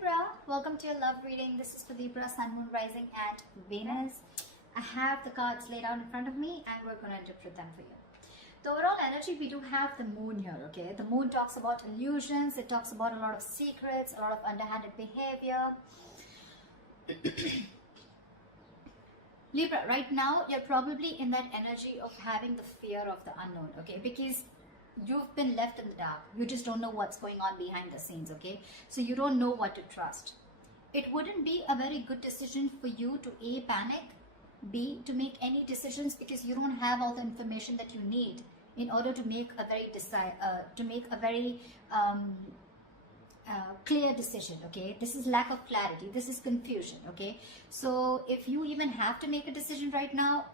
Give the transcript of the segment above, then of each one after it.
Libra, welcome to your love reading. This is for Libra, Sun, Moon, Rising and Venus. I have the cards laid out in front of me and we're going to interpret them for you. The overall energy, we do have the moon here, okay? The moon talks about illusions, it talks about a lot of secrets, a lot of underhanded behavior. Libra, right now, you're probably in that energy of having the fear of the unknown, okay? Because you've been left in the dark. You just don't know what's going on behind the scenes, okay? So you don't know what to trust. It wouldn't be a very good decision for you to A, panic, B, to make any decisions because you don't have all the information that you need in order to make a very clear decision, okay? This is lack of clarity. This is confusion, okay? So if you even have to make a decision right now,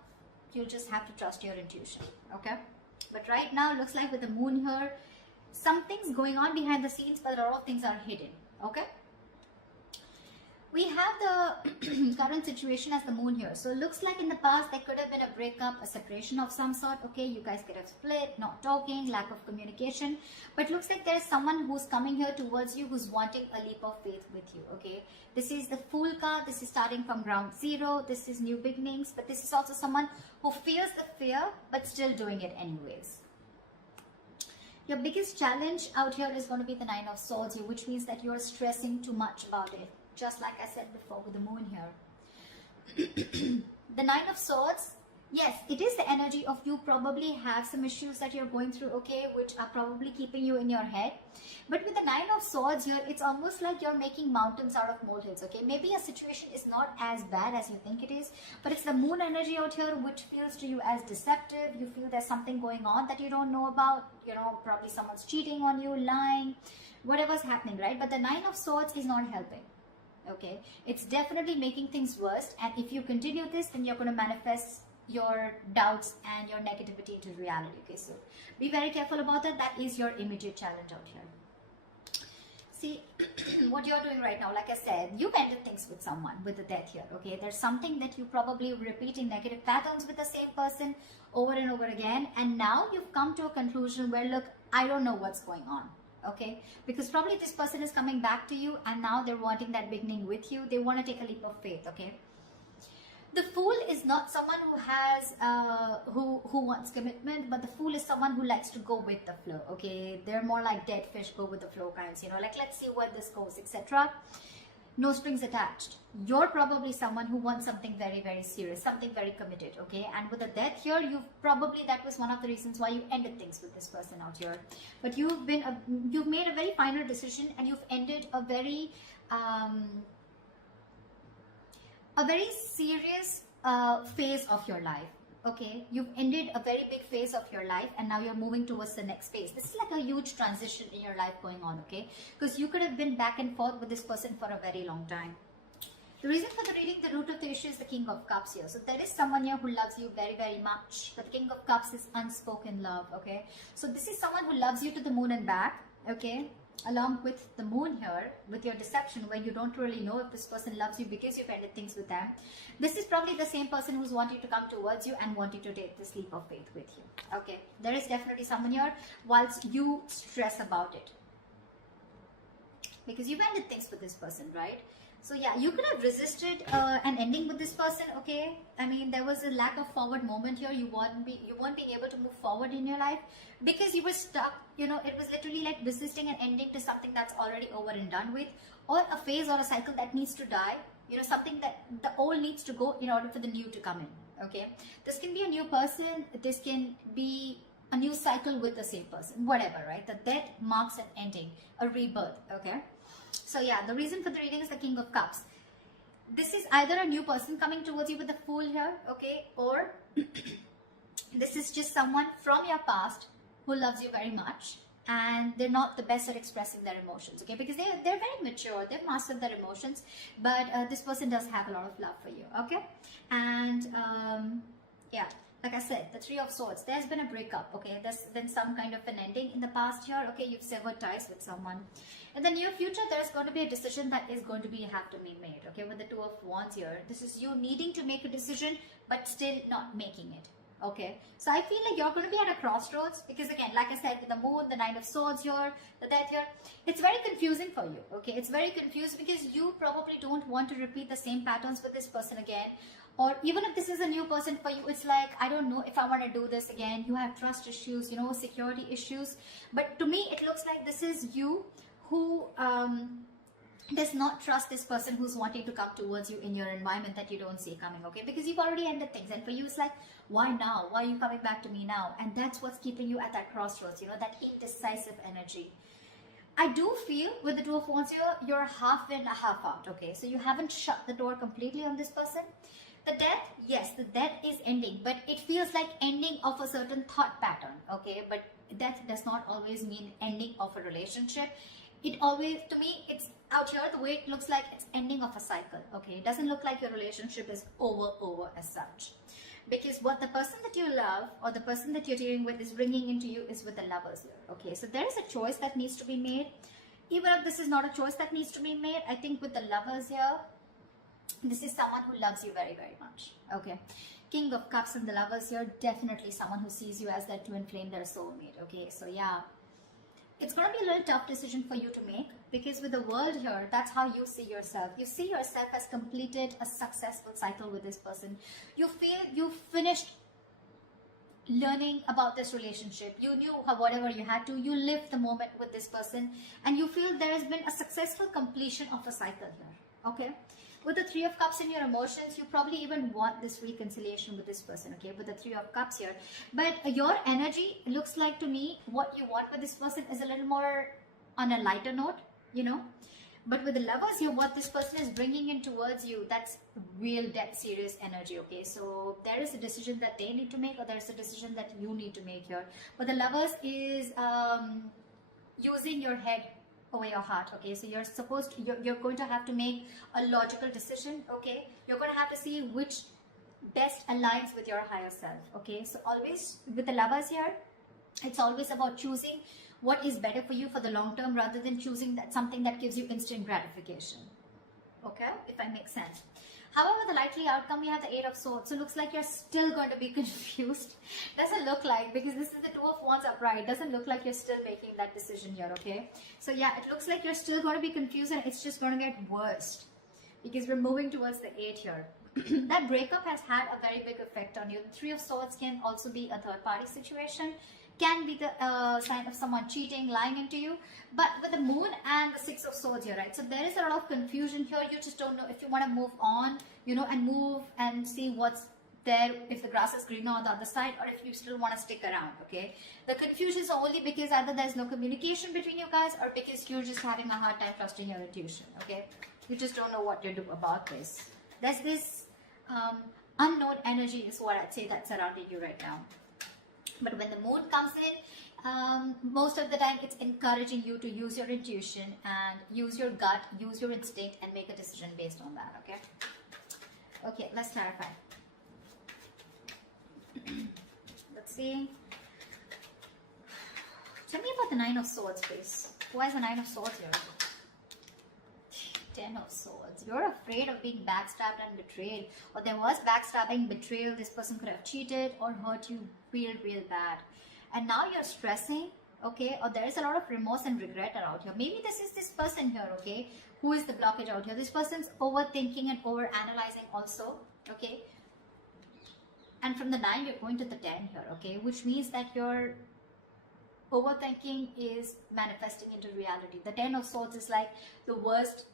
you'll just have to trust your intuition, okay? But right now, looks like with the moon here, something's going on behind the scenes, but a lot of things are hidden, okay? We have the current situation as the moon here. So it looks like in the past, there could have been a breakup, a separation of some sort, okay? You guys could have split, not talking, lack of communication. But looks like there's someone who's coming here towards you who's wanting a leap of faith with you, okay? This is the Fool card. This is starting from ground zero. This is new beginnings. But this is also someone who fears the fear, but still doing it anyways. Your biggest challenge out here is going to be the Nine of Swords here, which means that you're stressing too much about it. Just like I said before with the moon here. The Nine of Swords, yes, it is the energy of you probably have some issues that you're going through, okay, which are probably keeping you in your head. But with the Nine of Swords here, it's almost like you're making mountains out of molehills, okay? Maybe a situation is not as bad as you think it is, but it's the moon energy out here which feels to you as deceptive. You feel there's something going on that you don't know about. You know, probably someone's cheating on you, lying, whatever's happening, right? But the Nine of Swords is not helping. Okay, it's definitely making things worse, and if you continue this, then you're going to manifest your doubts and your negativity into reality. Okay, so be very careful about that. That is your immediate challenge out here. See what you're doing right now. Like I said, you've ended things with someone with the death here. Okay, there's something that you probably repeating negative patterns with the same person over and over again, and now you've come to a conclusion where, look, I don't know what's going on. Okay, because probably this person is coming back to you and now they're wanting that beginning with you. They want to take a leap of faith, okay? The Fool is not someone who has, who wants commitment, but the Fool is someone who likes to go with the flow, okay? They're more like dead fish, go with the flow kinds, you know, like let's see where this goes, etc. No strings attached. You're probably someone who wants something very, very serious, something very committed, okay? And with the death here, that was one of the reasons why you ended things with this person out here. But you've made a very final decision and you've ended a very serious phase of your life. Okay, you've ended a very big phase of your life and now you're moving towards the next phase. This is like a huge transition in your life going on, okay? Because you could have been back and forth with this person for a very long time. The reason for the reading, the root of the issue is the King of Cups here. So there is someone here who loves you very, very much. But the King of Cups is unspoken love, okay? So this is someone who loves you to the moon and back, okay? Along with the moon here, with your deception, where you don't really know if this person loves you because you've ended things with them. This is probably the same person who's wanting to come towards you and wanting to take this leap of faith with you. Okay, there is definitely someone here whilst you stress about it. Because you've ended things with this person, right? So yeah, you could have resisted an ending with this person, okay? I mean, there was a lack of forward moment here. You weren't being able to move forward in your life because you were stuck. You know, it was literally like resisting an ending to something that's already over and done with, or a phase or a cycle that needs to die. You know, something that the old needs to go in order for the new to come in, okay? This can be a new person. This can be a new cycle with the same person, whatever, right? The death marks an ending, a rebirth, okay? So yeah, the reason for the reading is the King of Cups. This is either a new person coming towards you with the Fool here, okay? Or this is just someone from your past who loves you very much and they're not the best at expressing their emotions, okay? Because they're very mature, they've mastered their emotions, but this person does have a lot of love for you, okay? And yeah, like I said, the Three of Swords, there's been a breakup, okay? There's been some kind of an ending in the past here, okay? You've severed ties with someone. In the near future, there's going to be a decision that is going to have to be made, okay? With the Two of Wands here, this is you needing to make a decision, but still not making it, Okay, so I feel like you're going to be at a crossroads because, again, like I said, with the moon, the Nine of Swords here, the Death here, it's very confusing for you. Okay, it's very confused because you probably don't want to repeat the same patterns with this person again. Or even if this is a new person for you, it's like, I don't know if I want to do this again. You have trust issues, you know, security issues. But to me, it looks like this is you who does not trust this person who's wanting to come towards you in your environment that you don't see coming, okay? Because you've already ended things, and for you it's like, why now? Why are you coming back to me now? And that's what's keeping you at that crossroads, you know, that indecisive energy. I do feel with the Two of Wands here, you're half in, half out, okay? So you haven't shut the door completely on this person. The Death, yes, the Death is ending, but it feels like ending of a certain thought pattern, okay? But Death does not always mean ending of a relationship. It always, to me, it's out here, the way it looks like it's ending of a cycle, okay? It doesn't look like your relationship is over as such. Because what the person that you love or the person that you're dealing with is bringing into you is with the Lovers here, okay? So there is a choice that needs to be made. Even if this is not a choice that needs to be made, I think with the Lovers here, this is someone who loves you very much, okay? King of Cups and the Lovers here, definitely someone who sees you as their twin flame, their soulmate, okay? So yeah, it's going to be a little tough decision for you to make, because with the World here, that's how you see yourself. You see yourself as completed a successful cycle with this person. You feel you finished learning about this relationship. You knew how, whatever you had to, you lived the moment with this person, and you feel there has been a successful completion of a cycle here, okay? With the Three of Cups in your emotions, you probably even want this reconciliation with this person, okay? With the Three of Cups here. But your energy looks like to me, what you want with this person is a little more on a lighter note, you know? But with the Lovers here, what this person is bringing in towards you, that's real dead serious energy, okay? So there is a decision that they need to make, or there's a decision that you need to make here. But the Lovers is using your head over your heart, okay? So you're supposed to, you're going to have to make a logical decision, okay? You're going to have to see which best aligns with your higher self, okay? So always with the Lovers here, it's always about choosing what is better for you for the long term rather than choosing that something that gives you instant gratification, okay? If I make sense. However, the likely outcome, you have the Eight of Swords. So it looks like you're still going to be confused. Doesn't look like, because this is the Two of Wands upright. Doesn't look like you're still making that decision here, okay? So yeah, it looks like you're still going to be confused, and it's just going to get worse because we're moving towards the 8 here. That breakup has had a very big effect on you. The Three of Swords can also be a third-party situation. Can be the sign of someone cheating, lying into you. But with the Moon and the Six of Swords here, right? So there is a lot of confusion here. You just don't know if you want to move on, you know, and move and see what's there, if the grass is greener on the other side, or if you still want to stick around, okay? The confusion is only because either there's no communication between you guys, or because you're just having a hard time trusting your intuition, okay? You just don't know what to do about this. There's this unknown energy is what I'd say that's surrounding you right now. But when the Moon comes in, most of the time it's encouraging you to use your intuition and use your gut, use your instinct, and make a decision based on that, okay? Okay, let's clarify. Let's see. Tell me about the Nine of Swords, please. Why is the Nine of Swords here? 10 of Swords. You're afraid of being backstabbed and betrayed, or there was backstabbing, betrayal. This person could have cheated or hurt you real bad, and now you're stressing, okay? Or there is a lot of remorse and regret around here. Maybe this is this person here, okay, who is the blockage out here. This person's overthinking and over analyzing also, okay? And from the 9 you're going to the 10 here, okay, which means that your overthinking is manifesting into reality. The 10 of Swords is like the worst.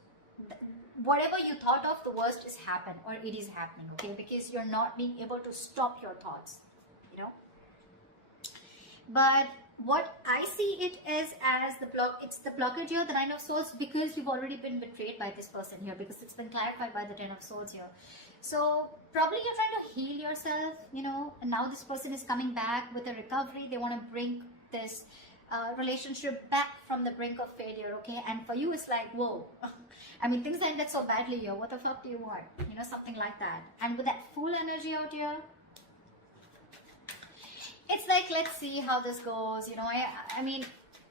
Whatever you thought of, the worst is happened, or it is happening, okay? Because you're not being able to stop your thoughts, you know. But what I see it is as the block, it's the blockage here, the Nine of Swords, because you've already been betrayed by this person here, because it's been clarified by the 10 of Swords here. So probably you're trying to heal yourself, you know, and now this person is coming back with a recovery. They want to bring this relationship back from the brink of failure, okay? And for you, it's like, whoa. I mean, things ended so badly here. What the fuck do you want? You know, something like that. And with that Fool energy out here, it's like, let's see how this goes. You know, I mean,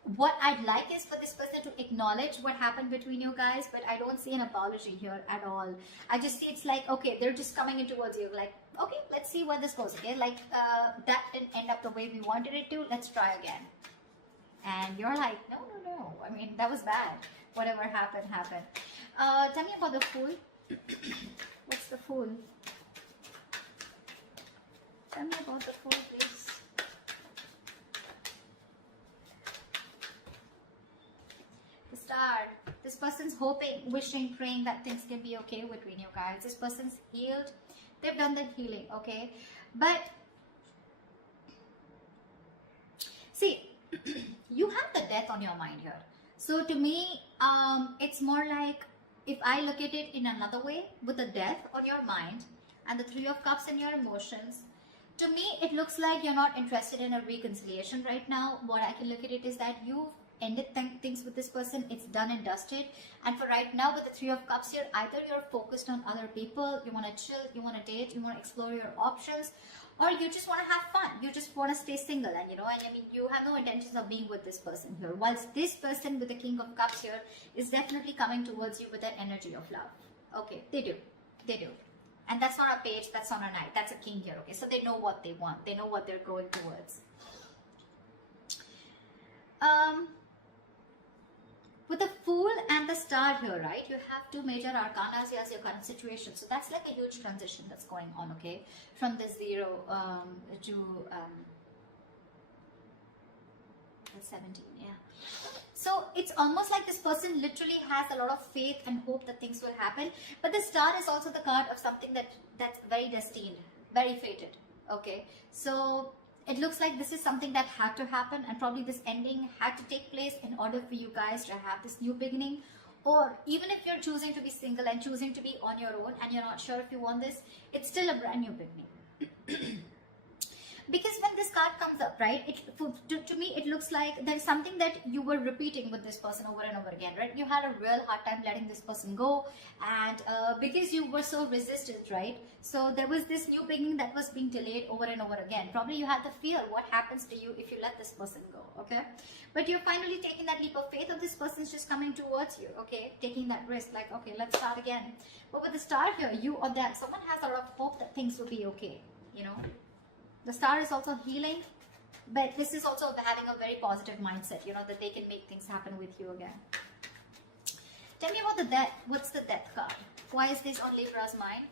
what I'd like is for this person to acknowledge what happened between you guys, but I don't see an apology here at all. I just see it's like, okay, they're just coming in towards you, like, okay, let's see where this goes, okay? Like, that didn't end up the way we wanted it to, let's try again. And you're like, no, no, no. I mean, that was bad. Whatever happened, happened. Tell me about the Fool. What's the Fool? Tell me about the Fool, please. The Star. This person's hoping, wishing, praying that things can be okay between you guys. This person's healed. They've done the healing, okay? But, see, you have the Death on your mind here. So to me, it's more like, if I look at it in another way, with the Death on your mind and the Three of Cups in your emotions, to me, it looks like you're not interested in a reconciliation right now. What I can look at it is that you've ended things with this person. It's done and dusted. And for right now, with the Three of Cups here, either you're focused on other people, you want to chill, you want to date, you want to explore your options, or you just want to have fun. You just want to stay single, and and I mean, you have no intentions of being with this person here. Whilst this person with the King of Cups here is definitely coming towards you with that energy of love. Okay, they do. They do. And that's not a page, that's not a knight, that's a king here, okay? So they know what they want. They know what they're going towards. With the Fool and the Star here, right? You have two major arcanas as your current situation. So that's like a huge transition that's going on, okay? From the 0 to 17, yeah. So it's almost like this person literally has a lot of faith and hope that things will happen. But the Star is also the card of something that's very destined, very fated, okay? So it looks like this is something that had to happen, and probably this ending had to take place in order for you guys to have this new beginning. Or even if you're choosing to be single and choosing to be on your own and you're not sure if you want this, it's still a brand new beginning. Because when this card comes up, right, to me, it looks like there's something that you were repeating with this person over and over again, right? You had a real hard time letting this person go, and because you were so resistant, right? So there was this new beginning that was being delayed over and over again. Probably you had the fear, what happens to you if you let this person go, okay? But you're finally taking that leap of faith of this person's just coming towards you, okay? Taking that risk, like, okay, let's start again. But with the Star here, you or that, someone has a lot of hope that things will be okay, The Star is also healing, but this is also having a very positive mindset, that they can make things happen with you again. Tell me about the Death. What's the Death card? Why is this on Libra's mind?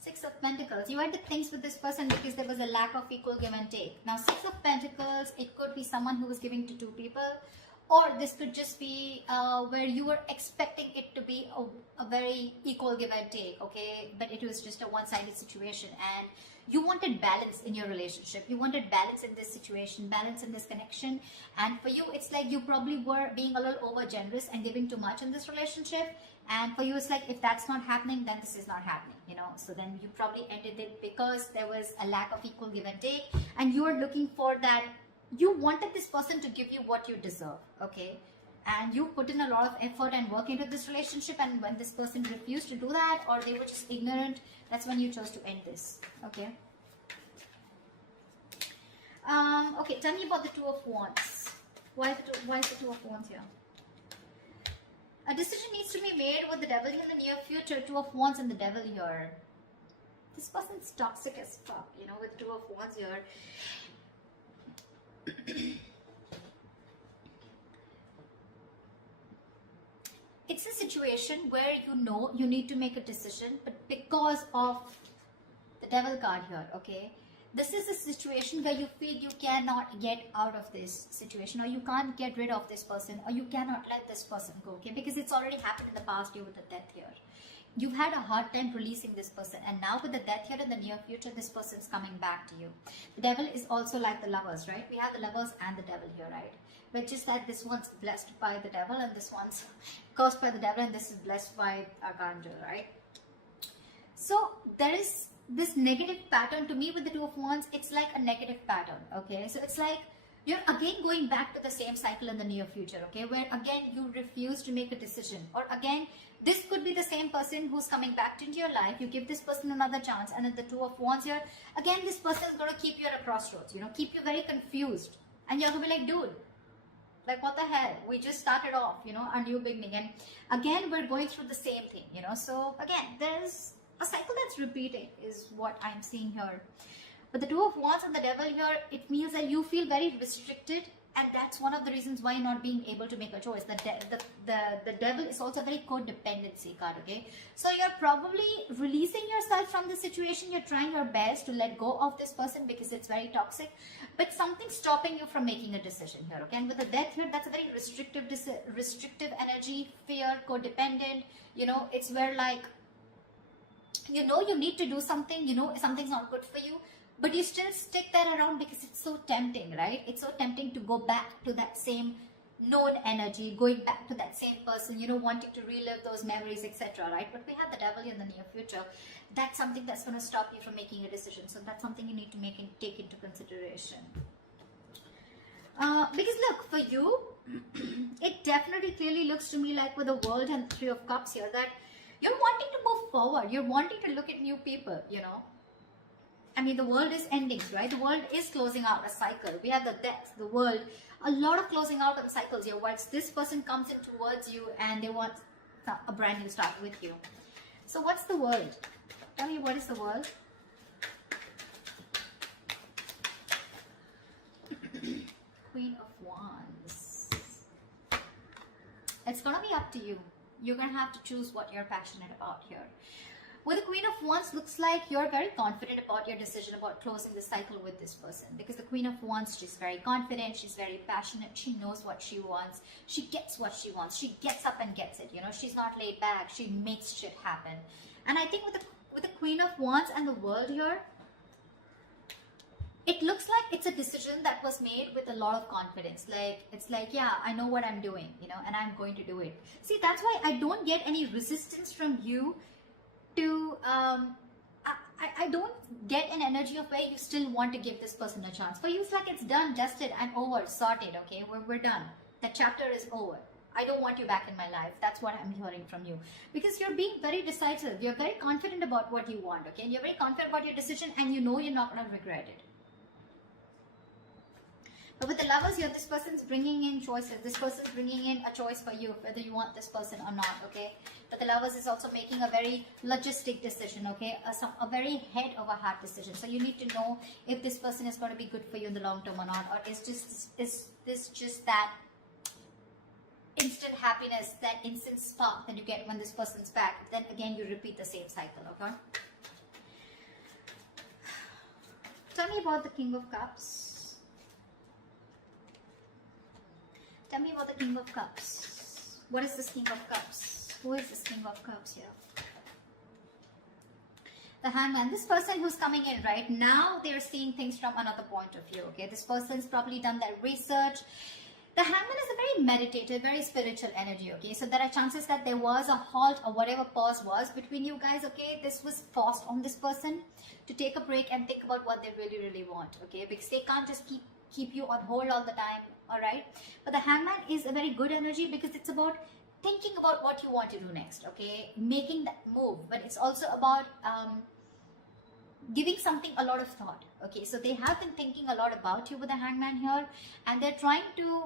Six of Pentacles. You ended things with this person because there was a lack of equal give and take. Now, Six of Pentacles, it could be someone who was giving to two people. Or this could just be where you were expecting it to be a very equal give and take, okay? But it was just a one-sided situation, and you wanted balance in your relationship. You wanted balance in this situation, balance in this connection. And for you, it's like you probably were being a little over-generous and giving too much in this relationship. And for you, it's like, if that's not happening, then this is not happening, So then you probably ended it because there was a lack of equal give and take. And you are looking for that. You wanted this person to give you what you deserve, okay? And you put in a lot of effort and work into this relationship, and when this person refused to do that, or they were just ignorant, that's when you chose to end this, okay? Okay, tell me about the Two of Wands. Why is the Two of Wands here? A decision needs to be made with the Devil in the near future. Two of Wands and the Devil here. This person's toxic as fuck, with Two of Wands here. It's a situation where you need to make a decision, but because of the Devil card here, okay, this is a situation where you feel you cannot get out of this situation, or you can't get rid of this person, or you cannot let this person go, okay, because it's already happened in the past year with the Death here. You've had a hard time releasing this person, and now with the Death here in the near future, this person's coming back to you. The Devil is also like the Lovers, right? We have the Lovers and the Devil here, right? But just that this one's blessed by the Devil, and this one's cursed by the Devil, and this is blessed by Archangel, right? So there is this negative pattern to me with the Two of Wands. It's like a negative pattern, okay? So it's like you're again going back to the same cycle in the near future, okay, where again you refuse to make a decision, or again this could be the same person who's coming back into your life. You give this person another chance, and at the Two of Wands here, again this person is going to keep you at a crossroads, you know, keep you very confused, and you're going to be like, dude, like what the hell, we just started off, you know, our new beginning, and again we're going through the same thing, you know. So again, there's a cycle that's repeating is what I'm seeing here. But the Two of Wands and the Devil here, it means that you feel very restricted, and that's one of the reasons why you're not being able to make a choice. The Devil is also a very codependency card, okay? So you're probably releasing yourself from the situation. You're trying your best to let go of this person because it's very toxic, but something's stopping you from making a decision here, okay? And with the Death here, that's a very restrictive energy, fear, codependent, you know, it's where like, you know, you need to do something, you know, something's not good for you, but you still stick that around because it's so tempting, right? It's so tempting to go back to that same known energy, going back to that same person, you know, wanting to relive those memories, etc., right? But we have the Devil in the near future. That's something that's going to stop you from making a decision. So that's something you need to make and take into consideration. Because look, for you, it definitely clearly looks to me like with the World and Three of Cups here that you're wanting to move forward. You're wanting to look at new people, you know. I mean, the world is ending, right? The world is closing out a cycle. We have the Death, the World, a lot of closing out of cycles here. Once this person comes in towards you and they want a brand new start with you. So what's the World? Tell me, what is the World? Queen of Wands. It's going to be up to you. You're going to have to choose what you're passionate about here. With the Queen of Wands, looks like you're very confident about your decision about closing the cycle with this person. Because the Queen of Wands, she's very confident, she's very passionate, she knows what she wants, she gets what she wants, she gets up and gets it, you know, she's not laid back, she makes shit happen. And I think with the Queen of Wands and the World here, it looks like it's a decision that was made with a lot of confidence. Like, it's like, yeah, I know what I'm doing, you know, and I'm going to do it. See, that's why I don't get any resistance from you to, I don't get an energy of where you still want to give this person a chance. For you, it's like it's done, dusted, and over, sorted, okay? We're done. The chapter is over. I don't want you back in my life. That's what I'm hearing from you. Because you're being very decisive. You're very confident about what you want, okay? And you're very confident about your decision, and you know you're not going to regret it. But with the Lovers here, this person's bringing in choices. This person's bringing in a choice for you, whether you want this person or not, okay? But the Lovers is also making a very logistic decision, okay? A very head of a heart decision. So you need to know if this person is going to be good for you in the long term or not. Or is this just that instant happiness, that instant spark that you get when this person's back? Then again, you repeat the same cycle, okay? Tell me about the King of Cups. Tell me about the King of Cups. What is this King of Cups? Who is this King of Cups here? The Hangman. This person who's coming in right now, they're seeing things from another point of view, okay? This person's probably done their research. The Hangman is a very meditative, very spiritual energy, okay? So there are chances that there was a halt or whatever pause was between you guys, okay? This was forced on this person to take a break and think about what they really, really want, okay? Because they can't just keep you on hold all the time, all right? But the Hangman is a very good energy because it's about thinking about what you want to do next, okay? Making that move. But it's also about giving something a lot of thought, okay? So they have been thinking a lot about you with the Hangman here, and they're trying to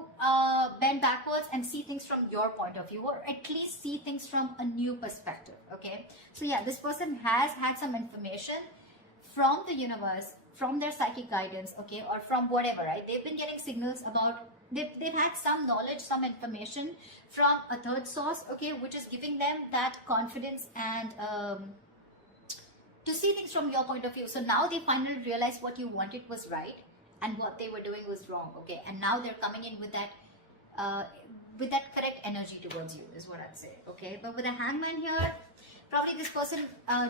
bend backwards and see things from your point of view, or at least see things from a new perspective, okay? So yeah, this person has had some information from the universe, from their psychic guidance, okay, or from whatever, right? They've been getting signals about, they've had some knowledge, some information from a third source, okay, which is giving them that confidence and to see things from your point of view. So now they finally realize what you wanted was right and what they were doing was wrong, okay? And now they're coming in with that correct energy towards you, is what I'd say, okay? But with a Hangman here, probably this person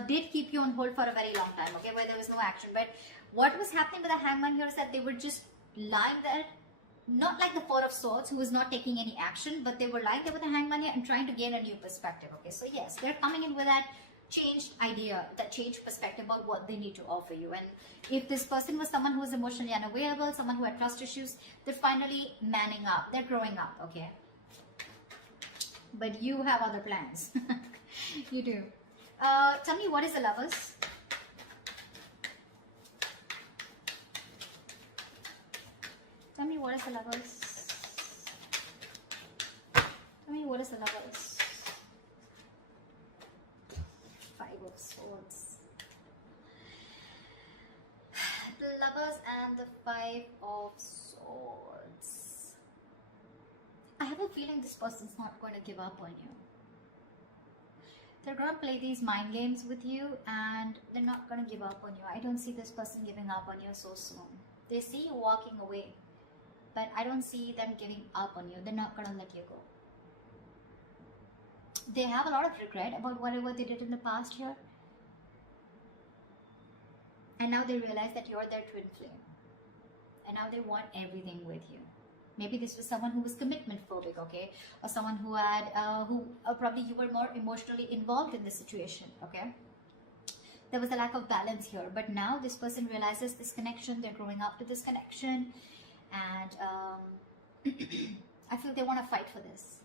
did keep you on hold for a very long time, okay, where there was no action. But what was happening with the Hangman here is that they were just lying there, not like the Four of Swords, who was not taking any action, but they were lying there with the Hangman here and trying to gain a new perspective, okay? So yes, they're coming in with that changed idea, that changed perspective about what they need to offer you. And if this person was someone who was emotionally unavailable, someone who had trust issues, they're finally manning up, they're growing up, okay? But you have other plans. You do. Tell me, what is the Lovers? Tell me, what is the Lovers? Tell me, what is the Lovers? Five of Swords. The Lovers and the Five of Swords. I have a feeling this person's not going to give up on you. They're going to play these mind games with you and they're not going to give up on you. I don't see this person giving up on you so soon. They see you walking away, but I don't see them giving up on you. They're not going to let you go. They have a lot of regret about whatever they did in the past here. And now they realize that you're their twin flame. And now they want everything with you. Maybe this was someone who was commitment phobic, okay? Or someone who had, probably you were more emotionally involved in the situation, okay? There was a lack of balance here. But now this person realizes this connection. They're growing up to this connection. And I feel they want to fight for this.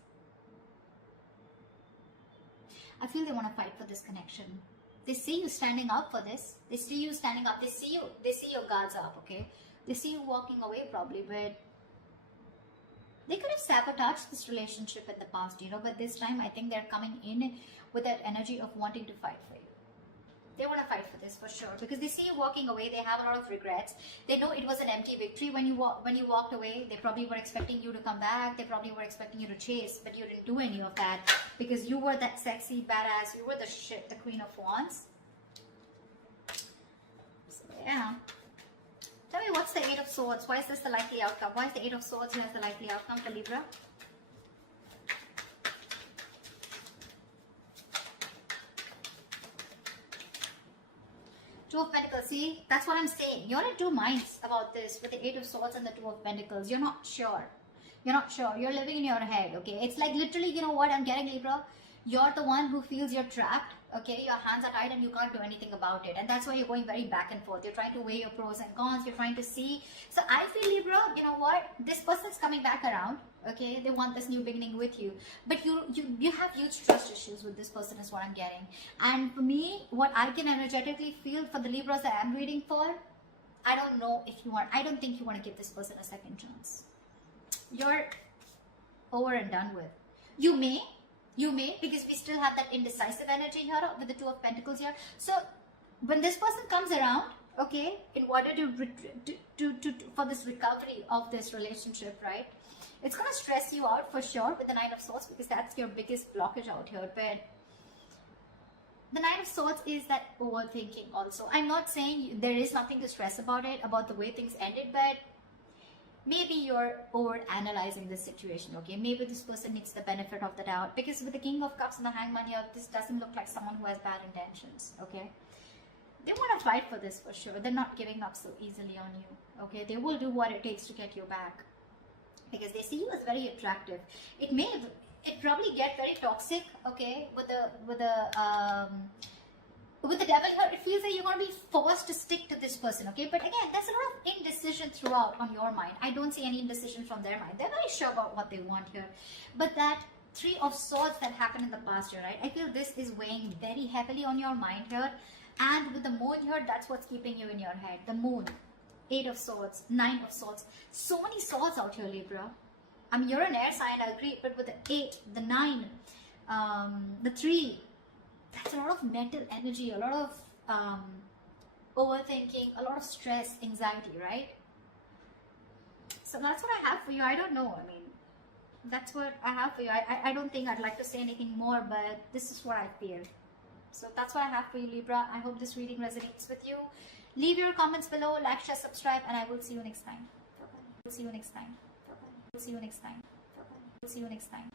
I feel they want to fight for this connection. They see you standing up for this. They see you standing up. They see your guards up, okay? They see you walking away probably, but they could have sabotaged this relationship in the past, you know, but this time I think they're coming in with that energy of wanting to fight for you. They want to fight for this for sure because they see you walking away. They have a lot of regrets. They know it was an empty victory when you walked away. They probably were expecting you to come back. They probably were expecting you to chase, but you didn't do any of that because you were that sexy badass. You were the shit, the Queen of Wands. So yeah. Tell me, what's the Eight of Swords? Why is this the likely outcome? Why is the Eight of Swords here as the likely outcome for Libra? Two of Pentacles. See, that's what I'm saying. You're in two minds about this with the Eight of Swords and the Two of Pentacles. You're not sure. You're not sure. You're living in your head, okay? It's like literally, you know what I'm getting, Libra? You're the one who feels you're trapped, okay? Your hands are tied and you can't do anything about it. And that's why you're going very back and forth. You're trying to weigh your pros and cons. You're trying to see. So I feel, Libra, you know what? This person's coming back around, okay? They want this new beginning with you. But you have huge trust issues with this person is what I'm getting. And for me, what I can energetically feel for the Libras that I'm reading for, I don't know if you want, I don't think you want to give this person a second chance. You're over and done with. You may, because we still have that indecisive energy here with the Two of Pentacles here. So when this person comes around, okay, in order for this recovery of this relationship, right, it's going to stress you out for sure with the Nine of Swords because that's your biggest blockage out here. But the Nine of Swords is that overthinking also. I'm not saying there is nothing to stress about it, about the way things ended, but maybe you're over analyzing this situation, okay? Maybe this person needs the benefit of the doubt because with the King of Cups and the Hangman here, this doesn't look like someone who has bad intentions, okay? They want to fight for this for sure. They're not giving up so easily on you, okay? They will do what it takes to get you back because they see you as very attractive. It probably get very toxic, okay? With the Devil here, it feels like you're going to be forced to stick to this person, okay? But again, there's a lot of indecision throughout on your mind. I don't see any indecision from their mind. They're very sure about what they want here. But that Three of Swords that happened in the past year, right? I feel this is weighing very heavily on your mind here. And with the Moon here, that's what's keeping you in your head. The Moon, Eight of Swords, Nine of Swords. So many swords out here, Libra. I mean, you're an air sign, I agree. But with the 8, the 9, the 3, that's a lot of mental energy, a lot of overthinking, a lot of stress, anxiety, right? So that's what I have for you. I don't know. I mean, that's what I have for you. I don't think I'd like to say anything more, but this is what I feel. So that's what I have for you, Libra. I hope this reading resonates with you. Leave your comments below, like, share, subscribe, and I will see you next time. Bye-bye. See you next time. Bye-bye. See you next time. Bye-bye. See you next time.